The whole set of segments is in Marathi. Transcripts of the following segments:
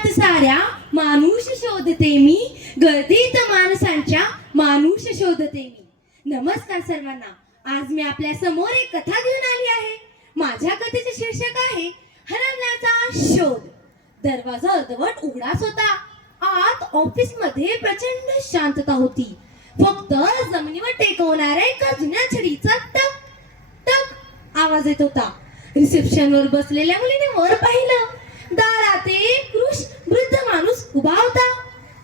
जगात साऱ्या माणूस शोधते मी, गर्दीत माणसांच्या माणूस शोधते मी. नमस्कार सर्वांना. आज मी आपल्या समोर एक कथा घेऊन आली आहे. माझ्या कथेचे शीर्षक आहे हरवण्याचा शोध. दरवाजा अर्धवट उघडाच होता. आत ऑफिस मध्ये प्रचंड शांतता होती. फक्त जमिनीवर टेकवणाऱ्या एका जुन्या छडीचा टक टक आवाज येत होता. रिसेप्शनवर बसलेल्या मुलीने वर पाहिलं. दारात एक वृद्ध माणूस उभा होता.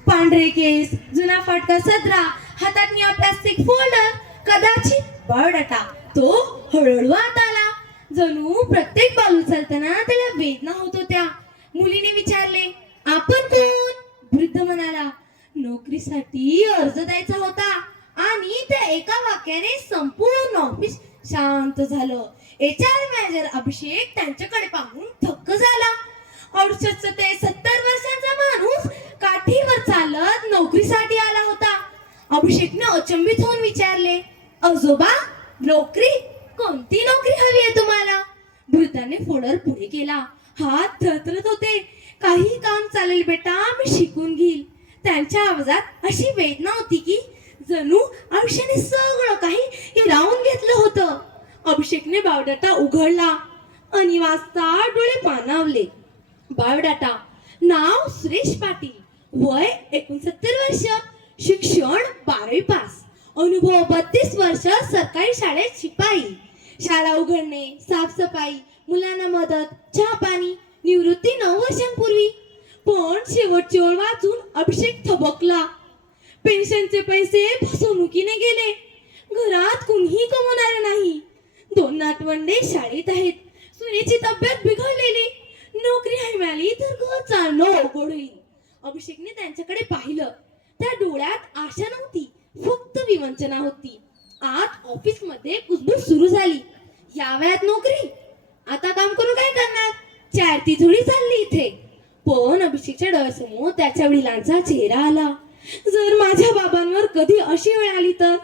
पांढरे केस, जुना फाटका सदरा, हातात निळा प्लास्टिक फोल्डर, कदाचित बायोडाटा. तो हळूहळू आत आला. जणू प्रत्येक पाऊल चालताना त्याला वेदना होत होत्या. मुलीने विचारले, आपण कोण? वृद्ध म्हणाला, नोकरीसाठी अर्ज द्यायचा होता. आणि त्या एका वाक्याने संपूर्ण ऑफिस शांत झालं. HR मॅनेजर अभिषेक त्यांच्याकडे पाहून थक्क झाला. 68 ते 70 वर्षांचा माणूस काठीवर चालत नोकरीसाठी आला होता. अभिषेकने अचंबित होऊन विचारले, आजोबा, नोकरी? कोणती नोकरी हवी आहे तुम्हाला? वृद्धाने फोल्डर पुढे केला. हात थरथरत होते. काही काम चालेल बेटा, मी शिकून घेईल. त्यांच्या आवाजात अशी वेदना होती की जणू आयुष्याने सगळं काही हिरावून घेतलं होतं. अभिषेकने बायोडाटा उघडला आणि वाचता डोळे पाणावले. बायोडाटा: नाव सुरेश पाटील, वय 69 वर्ष, शिक्षण 12वी पास, अनुभव 32 वर्ष सरकारी शाळेत शिपाई, शाळा उघडणे, साफसफाई, मुलांना मदत, चहा पाणी, निवृत्ती 9 वर्षांपूर्वी. पण शेवटची ओळ वाचून अभिषेक थबकला. पेन्शनचे पैसे फसवणुकीने गेले. घरात कुणीही कमवणारे नाही. 2 नातवंडे शाळेत आहेत. सुनेची तब्येत बिघडलेली. नोकरी नाही मिळाली तर घर चालणं अवघड होईल. अभिषेकने त्यांच्याकडे पाहिलं. त्या डोळ्यात आशा नव्हती, फक्त विवंचना होती. आत ऑफिस मध्ये कुजबुज सुरू झाली. या वयात नोकरी? आता काम करून काय करणार? चारती थोडी चालली इथे. पण अभिषेकच्या डोळ्यासमोर त्याच्या वडिलांचा चेहरा आला. जर माझ्या बाबांवर कधी अशी वेळ आली तर?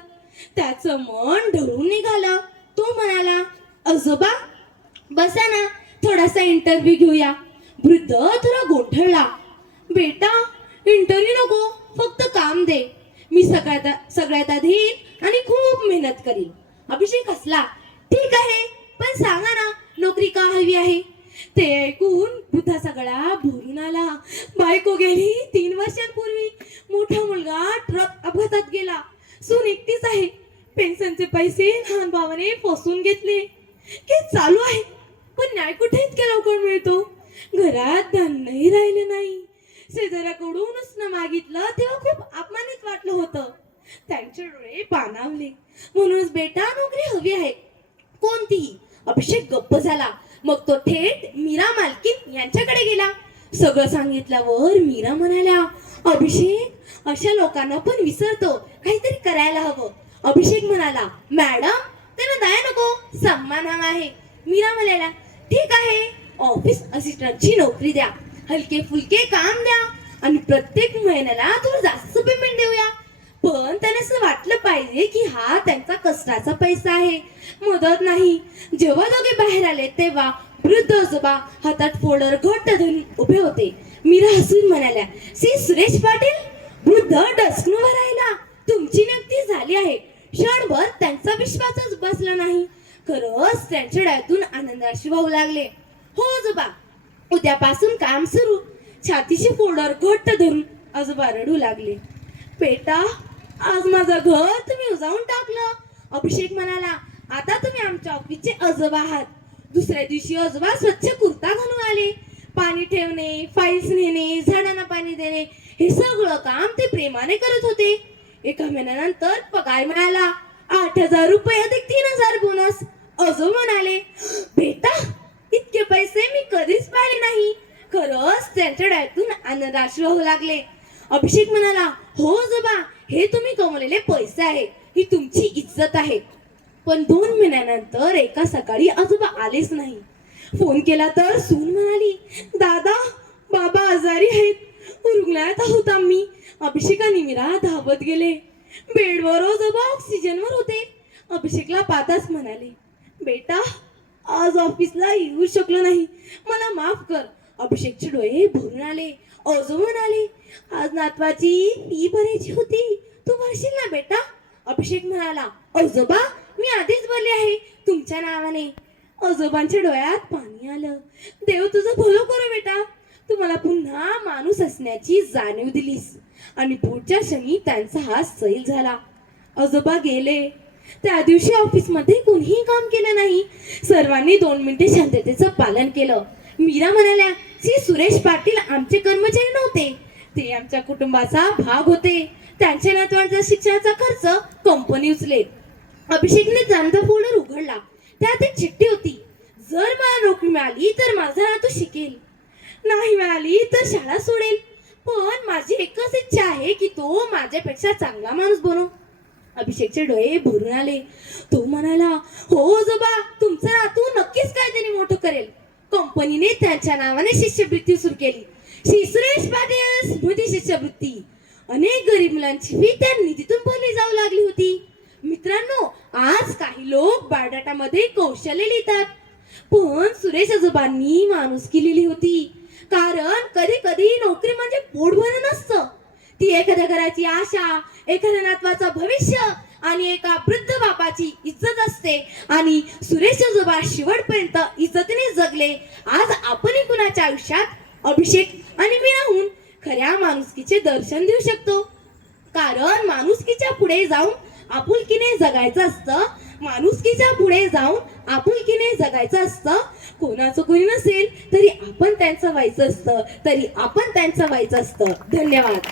त्याचं मन ढळून निघालं. तो म्हणाला, आजोबा, बसा ना, थोडासा इंटरव्ह्यू घेऊया. वृद्ध थोडा गोंधळला. बेटा, इंटरव्ह्यू नको, फक्त काम दे. मी सगळ्यात आधी आणि खूप मेहनत करीन. अभिषेक हसला. ठीक आहे, पण सांगा ना, नोकरी का हवी आहे? ते ऐकून वृद्धा सगळा भरून आला. बायको गेली 3 वर्षांपूर्वी. मोठा मुलगा ट्रक अपघातात गेला. सून एकटीच आहे. पेन्शनचे पैसे लहान भावाने फसवून घेतले. केस चालू आहे, पण न्याय कुठे इतक्या लवकर मिळतो? घरात धान्यही राहिले नाही. शेजाऱ्याकडून उसनं मागितलं तेव्हा खूप अपमानित वाटलं होतं. त्यांचे डोळे पाणावले. म्हणूनच बेटा, नोकरी हवी आहे, कोणतीही. अभिषेक गप्प झाला. मग तो थेट मीरा मालकीन यांच्याकडे गेला. सगळं सांगितल्यावर मीरा म्हणाल्या, अभिषेक, अशा लोकांना पण विसरतो, काहीतरी करायला हवं. अभिषेक म्हणाला, मॅडम, त्यांना दया नको, सन्मान हवा आहे. मीरा म्हणाल्या, ठीक आहे, ऑफिस असिस्टंटची नोकरी द्या, हलके फुलके काम द्या आणि प्रत्येक महिन्याला थोडं जास्त पेमेंट देऊया. पण त्यांना असं वाटलं पाहिजे की हा त्यांचा कष्टाचा पैसा आहे, मदत नाही. जेव्हा दोघे बाहेर आले तेव्हा वृद्ध आजोबा हातात फोल्डर घट्ट धरून उभे होते. मीरा हसून म्हणाल्या, सी सुरेश पाटील. वृद्ध डचकून उभा राहिला. तुमची नियुक्ती झाली आहे. क्षणभर त्यांचा विश्वासच बसला नाही. खरंच त्यांच्या डोळ्यातून आनंदाश्रू वाहू लागले. हो आजोबा, उद्यापासून काम सुरू. छातीशी फोल्डर घट्ट धरून आजोबा रडू लागले. बेटा, आज माझं घर तुम्ही उजावून टाकलं. अभिषेक म्हणाला, आता तुम्ही आमच्या ऑफिसचे आजोबा आहात. दुसऱ्या दिवशी आजोबा स्वच्छ कुर्ता घालून आले. पाणी ठेवणे, फाईल्स नेणे, झाडांना पाणी देणे, हे सगळं काम ते प्रेमाने करत होते. 1 महिन्यानंतर पगार मिळाला. 8,000 रुपये अधिक 3,000 बोनस. आजोबा म्हणाले, बेटा, इतके पैसे मी कधीच पाहिले नाही. खरंच त्यांच्या डोळ्यातून आनंदाश्रू वाहू लागले. अभिषेक म्हणाला, हो आजोबा, हे तुम्ही कमवलेले पैसे आहे, ही तुमची इज्जत आहे. पण 2 महिन्यानंतर एका सकाळी आजोबा आलेच नाही. फोन केला तर सून म्हणाली, दादा, बाबा आजारी आहेत, रुग्णालयात आहोत आम्ही. अभिषेक आणि मीरा धावत गेले. बेडवर आजोबा ऑक्सिजनवर होते. अभिषेकला पाहताच म्हणाले, बेटा, आज ऑफिसला येऊ शकलो नाही, मला माफ कर. अभिषेकचे डोळे भरून आले. आजोबा म्हणाले, आज नातवाची फी भरायची होती, तू भरशील ना बेटा? अभिषेक म्हणाला, आजोबा मी आधीच भरली आहे तुमच्या नावाने. आजोबांच्या डोळ्यात पाणी आलं. देव तुझं भलं करो बेटा, तू मला पुन्हा माणूस असण्याची जाणीव दिलीस. आणि पुढच्या क्षणी त्यांचा हात सैल झाला. आजोबा गेले. त्या दिवशी ऑफिसमध्ये कोणीही काम केलं नाही. सर्वांनी 2 मिनिटे शांततेचं पालन केलं. मीरा म्हणाल्या, श्री सुरेश पाटील आमचे कर्मचारी नव्हते, ते आमच्या कुटुंबाचा भाग होते. त्यांच्या नातवांचा शिक्षणाचा खर्च कंपनी उचलेल. अभिषेकने त्यांचा फोल्डर उघडला. त्यात एक चिठ्ठी होती. जर मला नोकरी मिळाली तर माझा नातू शिकेल, नाही मिळाली तर शाळा सोडेल, पण माझी एकच इच्छा आहे की तो माझ्यापेक्षा चांगला माणूस बनो. अभिषेकचे डोळे भरून आले. तो म्हणाला, हो आजोबा, तुमचा नातू नक्कीच काहीतरी मोठं करेल. कंपनीने त्यांच्या नावाने शिष्यवृत्ती सुरू केली. श्री सुरेश पाटील स्मृती शिष्यवृत्ती. अनेक गरीब मुलांची फी त्या निधीतून भरली जाऊ लागली होती. मित्रांनो, आज काही लोक बायोडाटामध्ये कौशल्य लिहितात, पण सुरेश आजोबांनी माणुसकी लिहिली होती. कारण कधी कधी नोकरी म्हणजे पोट भरणं नसतं, ती एखाद्या घराची आशा, एखाद्या नातवाचं भविष्य आणि एका वृद्ध बापाची इज्जत असते. आणि सुरेश आजोबा शेवटपर्यंत इज्जतीने जगले. आज आपणही कुणाच्या आयुष्यात अभिषेक आणि मी राहून खऱ्या माणुसकीचे दर्शन देऊ शकतो. कारण माणुसकीच्या पुढे जाऊन आपुलकीने जगायचं असतं. माणुसकीच्या पुढे जाऊन आपुलकीने जगायचं असतं. कोणाचं कोणी नसेल तरी आपण त्यांचं व्हायचं असतं, तरी आपण त्यांचं व्हायचं असतं. धन्यवाद.